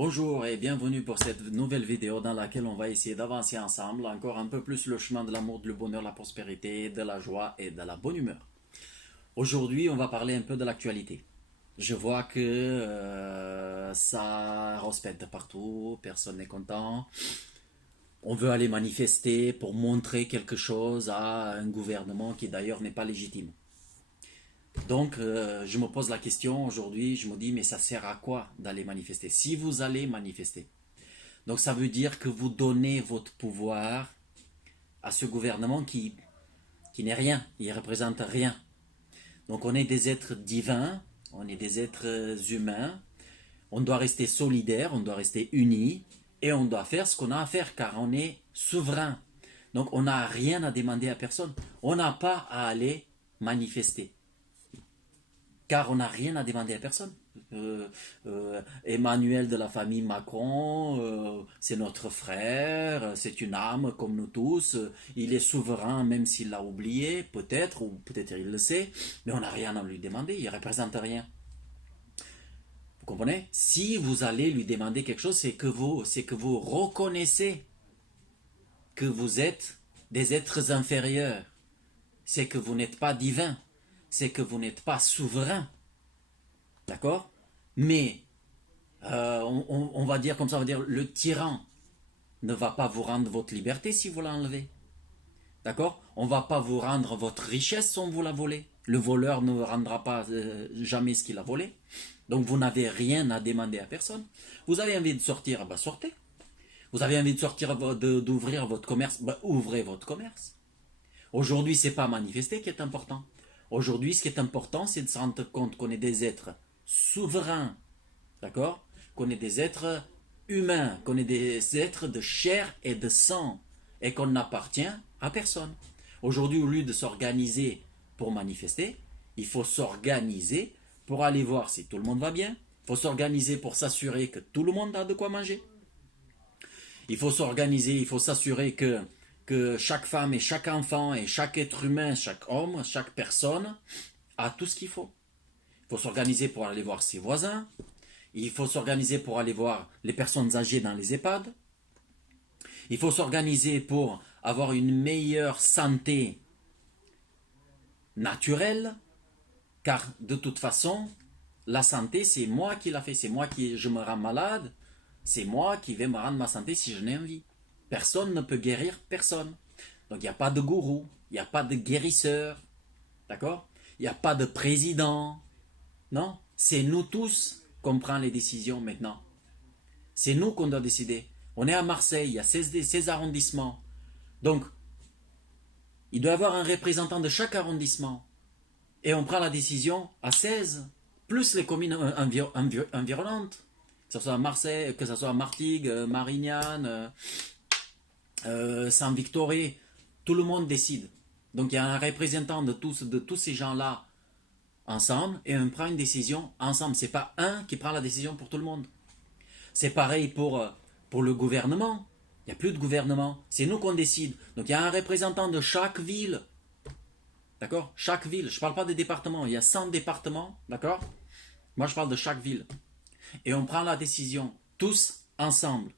Bonjour et bienvenue pour cette nouvelle vidéo dans laquelle on va essayer d'avancer ensemble encore un peu plus le chemin de l'amour, du bonheur, la prospérité, de la joie et de la bonne humeur. Aujourd'hui, on va parler un peu de l'actualité. Je vois que ça rouspète de partout, personne n'est content. On veut aller manifester pour montrer quelque chose à un gouvernement qui d'ailleurs n'est pas légitime. Donc, je me pose la question aujourd'hui, je me dis, mais ça sert à quoi d'aller manifester? Si vous allez manifester, donc ça veut dire que vous donnez votre pouvoir à ce gouvernement qui n'est rien, il ne représente rien. Donc on est des êtres divins, on est des êtres humains, on doit rester solidaires, on doit rester unis, et on doit faire ce qu'on a à faire, car on est souverain. Donc on n'a rien à demander à personne, on n'a pas à aller manifester car on n'a rien à demander à personne. Emmanuel de la famille Macron, c'est notre frère, c'est une âme comme nous tous, il est souverain même s'il l'a oublié, peut-être, ou peut-être il le sait, mais on n'a rien à lui demander, il ne représente rien. Vous comprenez? Si vous allez lui demander quelque chose, c'est que vous reconnaissez que vous êtes des êtres inférieurs, c'est que vous n'êtes pas divin, c'est que vous n'êtes pas souverain. D'accord? Mais on va dire comme ça, on va dire le tyran ne va pas vous rendre votre liberté si vous l'enlevez. D'accord? On ne va pas vous rendre votre richesse si on vous la volée. Le voleur ne rendra pas jamais ce qu'il a volé. Donc vous n'avez rien à demander à personne. Vous avez envie de sortir, bah sortez. Vous avez envie de sortir, d'ouvrir votre commerce, bah ouvrez votre commerce. Aujourd'hui, c'est pas manifester qui est important. Aujourd'hui, ce qui est important, c'est de se rendre compte qu'on est des êtres souverains, d'accord? Qu'on est des êtres humains, qu'on est des êtres de chair et de sang, et qu'on n'appartient à personne. Aujourd'hui, au lieu de s'organiser pour manifester, il faut s'organiser pour aller voir si tout le monde va bien. Il faut s'organiser pour s'assurer que tout le monde a de quoi manger. Il faut s'organiser, il faut s'assurer que chaque femme et chaque enfant et chaque être humain, chaque homme, chaque personne a tout ce qu'il faut. Il faut s'organiser pour aller voir ses voisins. Il faut s'organiser pour aller voir les personnes âgées dans les EHPAD. Il faut s'organiser pour avoir une meilleure santé naturelle, car de toute façon, la santé, c'est moi qui la fais, c'est moi qui je me rends malade, c'est moi qui vais me rendre ma santé si je n'ai envie. Personne ne peut guérir personne. Donc il n'y a pas de gourou, il n'y a pas de guérisseur, d'accord? Il n'y a pas de président, non? C'est nous tous qu'on prend les décisions maintenant. C'est nous qu'on doit décider. On est à Marseille, il y a 16 arrondissements. Donc, il doit y avoir un représentant de chaque arrondissement. Et on prend la décision à 16, plus les communes environnantes. Que ce soit à Marseille, que ce soit à Martigues, Marignane, Saint-Victoré, tout le monde décide. Donc il y a un représentant de tous ces gens-là ensemble et on prend une décision ensemble. C'est pas un qui prend la décision pour tout le monde. C'est pareil pour le gouvernement. Il n'y a plus de gouvernement. C'est nous qu'on décide. Donc il y a un représentant de chaque ville. D'accord? Chaque ville. Je ne parle pas des départements. Il y a 100 départements. D'accord? Moi, je parle de chaque ville. Et on prend la décision. Tous ensemble.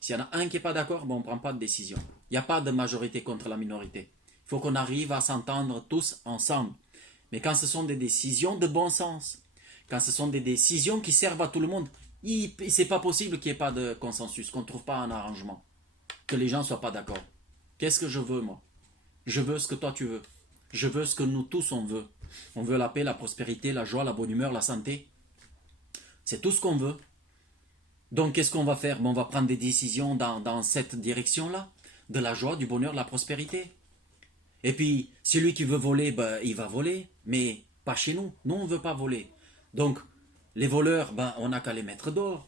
S'il y en a un qui n'est pas d'accord, bon, on ne prend pas de décision. Il n'y a pas de majorité contre la minorité. Il faut qu'on arrive à s'entendre tous ensemble. Mais quand ce sont des décisions de bon sens, quand ce sont des décisions qui servent à tout le monde, c'est pas possible qu'il n'y ait pas de consensus, qu'on ne trouve pas un arrangement, que les gens ne soient pas d'accord. Qu'est-ce que je veux, moi? Je veux ce que toi tu veux. Je veux ce que nous tous on veut. On veut la paix, la prospérité, la joie, la bonne humeur, la santé. C'est tout ce qu'on veut. Donc qu'est-ce qu'on va faire? On va prendre des décisions dans cette direction-là, de la joie, du bonheur, de la prospérité. Et puis, celui qui veut voler, ben, il va voler, mais pas chez nous. Nous, on ne veut pas voler. Donc, les voleurs, ben, on n'a qu'à les mettre dehors.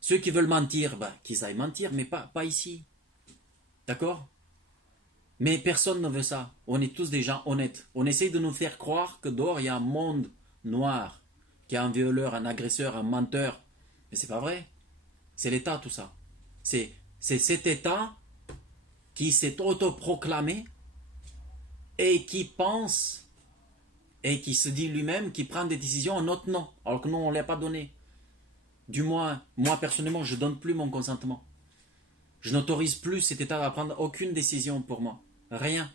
Ceux qui veulent mentir, ben, qu'ils aillent mentir, mais pas ici. D'accord? Mais personne ne veut ça. On est tous des gens honnêtes. On essaye de nous faire croire que dehors, il y a un monde noir, qu'il y a un violeur, un agresseur, un menteur. Mais c'est pas vrai. C'est l'État, tout ça. C'est cet État qui s'est autoproclamé et qui pense et qui se dit lui-même qui prend des décisions en notre nom, alors que nous, on ne l'a pas donné. Du moins, moi personnellement, je ne donne plus mon consentement. Je n'autorise plus cet état à prendre aucune décision pour moi. Rien.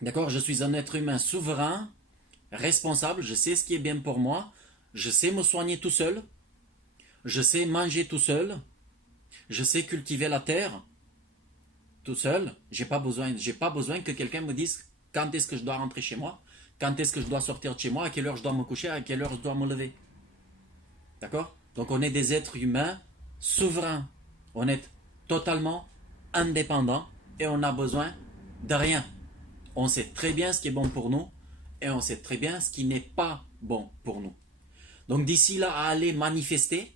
D'accord? Je suis un être humain souverain, responsable, je sais ce qui est bien pour moi, je sais me soigner tout seul, je sais manger tout seul, je sais cultiver la terre tout seul. J'ai pas besoin que quelqu'un me dise quand est-ce que je dois rentrer chez moi, quand est-ce que je dois sortir de chez moi, à quelle heure je dois me coucher, à quelle heure je dois me lever. D'accord? Donc on est des êtres humains souverains. On est totalement indépendants et on n'a besoin de rien. On sait très bien ce qui est bon pour nous et on sait très bien ce qui n'est pas bon pour nous. Donc d'ici là à aller manifester,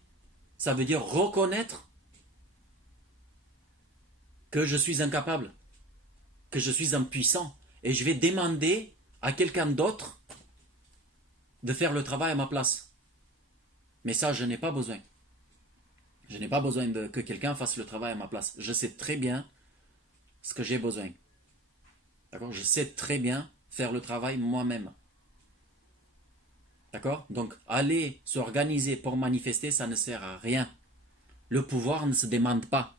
ça veut dire reconnaître que je suis incapable, que je suis impuissant et je vais demander à quelqu'un d'autre de faire le travail à ma place. Mais ça, je n'ai pas besoin. Je n'ai pas besoin que quelqu'un fasse le travail à ma place. Je sais très bien ce que j'ai besoin. D'accord? Je sais très bien faire le travail moi-même. D'accord? Donc, aller s'organiser pour manifester, ça ne sert à rien. Le pouvoir ne se demande pas.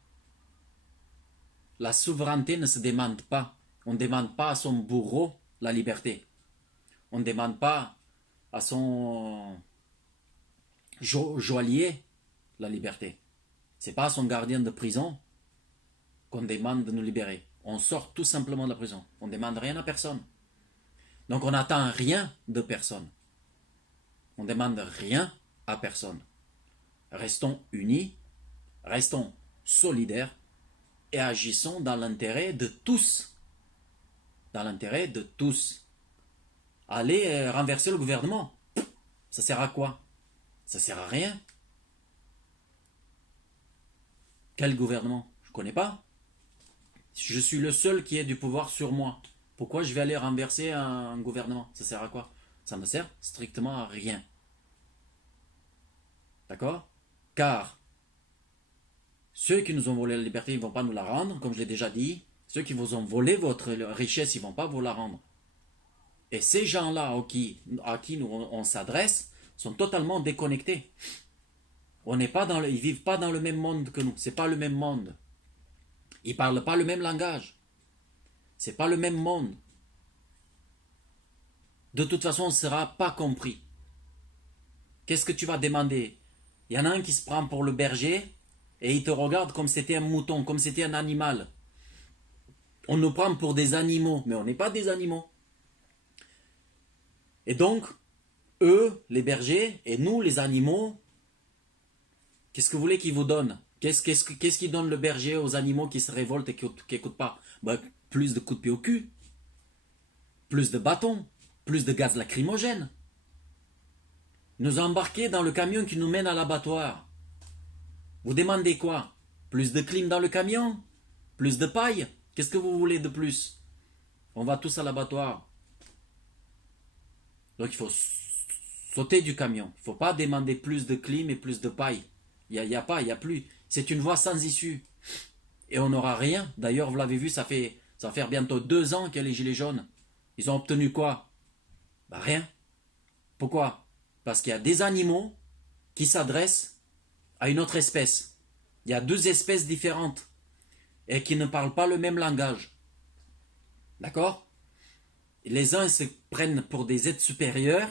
La souveraineté ne se demande pas. On ne demande pas à son bourreau la liberté. On ne demande pas à son joaillier la liberté. C'est pas à son gardien de prison qu'on demande de nous libérer. On sort tout simplement de la prison. On ne demande rien à personne. Donc on n'attend rien de personne. On ne demande rien à personne. Restons unis, restons solidaires et agissons dans l'intérêt de tous. Dans l'intérêt de tous. Aller renverser le gouvernement, ça sert à quoi? Ça sert à rien. Quel gouvernement? Je ne connais pas. Je suis le seul qui ait du pouvoir sur moi. Pourquoi je vais aller renverser un gouvernement? Ça sert à quoi? Ça ne sert strictement à rien. D'accord? Car ceux qui nous ont volé la liberté, ils ne vont pas nous la rendre, comme je l'ai déjà dit. Ceux qui vous ont volé votre richesse, ils ne vont pas vous la rendre. Et ces gens-là à qui on s'adresse sont totalement déconnectés. Ils ne vivent pas dans le même monde que nous. Ce n'est pas le même monde. Ils ne parlent pas le même langage. Ce n'est pas le même monde. De toute façon, on ne sera pas compris. Qu'est-ce que tu vas demander? Il y en a un qui se prend pour le berger et il te regarde comme si c'était un mouton, comme si c'était un animal. On nous prend pour des animaux, mais on n'est pas des animaux. Et donc, eux, les bergers, et nous, les animaux, qu'est-ce que vous voulez qu'ils vous donnent? Qu'est-ce qu'ils donne le berger aux animaux qui se révoltent et qui n'écoutent pas? Plus de coups de pied au cul, plus de bâtons, plus de gaz lacrymogène. Nous embarquer dans le camion qui nous mène à l'abattoir. Vous demandez quoi? Plus de clim dans le camion? Plus de paille? Qu'est-ce que vous voulez de plus? On va tous à l'abattoir. Donc il faut sauter du camion. Il ne faut pas demander plus de clim et plus de paille. Il n'y a plus. C'est une voie sans issue. Et on n'aura rien. D'ailleurs, vous l'avez vu, ça va faire bientôt 2 ans qu'il y a les gilets jaunes. Ils ont obtenu quoi? Rien. Pourquoi? Parce qu'il y a des animaux qui s'adressent à une autre espèce. Il y a 2 espèces différentes et qui ne parlent pas le même langage. D'accord? Les uns se prennent pour des êtres supérieurs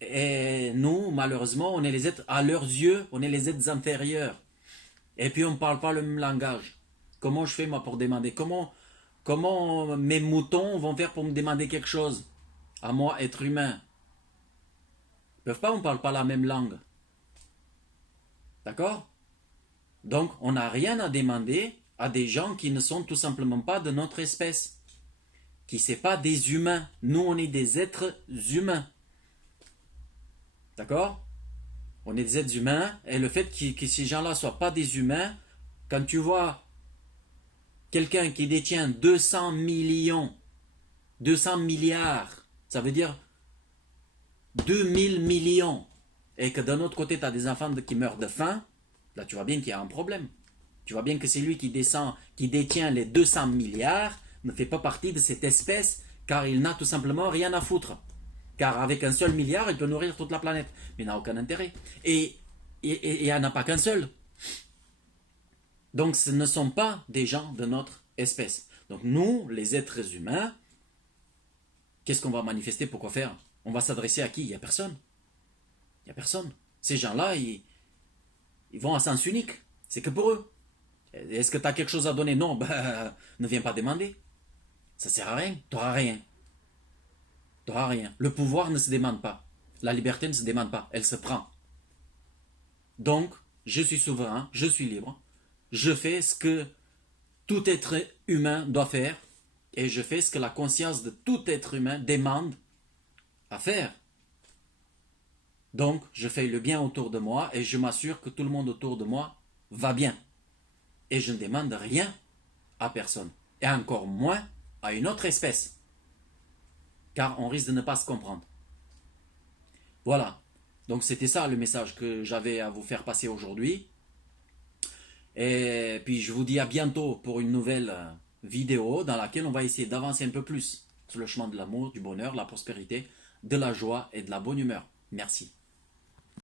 et nous, malheureusement, on est les êtres, à leurs yeux, on est les êtres inférieurs. Et puis on ne parle pas le même langage. Comment je fais moi pour demander? Comment mes moutons vont faire pour me demander quelque chose? À moi, être humain. Ils ne peuvent pas, on ne parle pas la même langue. D'accord? Donc on n'a rien à demander à des gens qui ne sont tout simplement pas de notre espèce. Qui ne sont pas des humains. Nous, on est des êtres humains. D'accord? On est des êtres humains, et le fait que ces gens-là ne soient pas des humains, quand tu vois quelqu'un qui détient 200 millions, 200 milliards, ça veut dire 2000 millions, et que d'un autre côté, tu as des enfants qui meurent de faim, là tu vois bien qu'il y a un problème. Tu vois bien que c'est lui qui détient les 200 milliards, ne fait pas partie de cette espèce, car il n'a tout simplement rien à foutre. Car avec un seul milliard, il peut nourrir toute la planète. Mais il n'a aucun intérêt. Et Et il n'y en a pas qu'un seul. Donc ce ne sont pas des gens de notre espèce. Donc nous, les êtres humains, qu'est-ce qu'on va manifester? Pourquoi faire? On va s'adresser à qui? Il n'y a personne. Il n'y a personne. Ces gens-là, ils vont à sens unique. C'est que pour eux. Est-ce que tu as quelque chose à donner? Non, ben, ne viens pas demander. Ça sert à rien. Tu n'auras rien. Tu n'auras rien. Le pouvoir ne se demande pas. La liberté ne se demande pas. Elle se prend. Donc, je suis souverain, je suis libre. Je fais ce que tout être humain doit faire. Et je fais ce que la conscience de tout être humain demande à faire. Donc, je fais le bien autour de moi et je m'assure que tout le monde autour de moi va bien. Et je ne demande rien à personne. Et encore moins à une autre espèce. Car on risque de ne pas se comprendre. Voilà. Donc c'était ça le message que j'avais à vous faire passer aujourd'hui. Et puis je vous dis à bientôt pour une nouvelle vidéo dans laquelle on va essayer d'avancer un peu plus sur le chemin de l'amour, du bonheur, de la prospérité, de la joie et de la bonne humeur. Merci.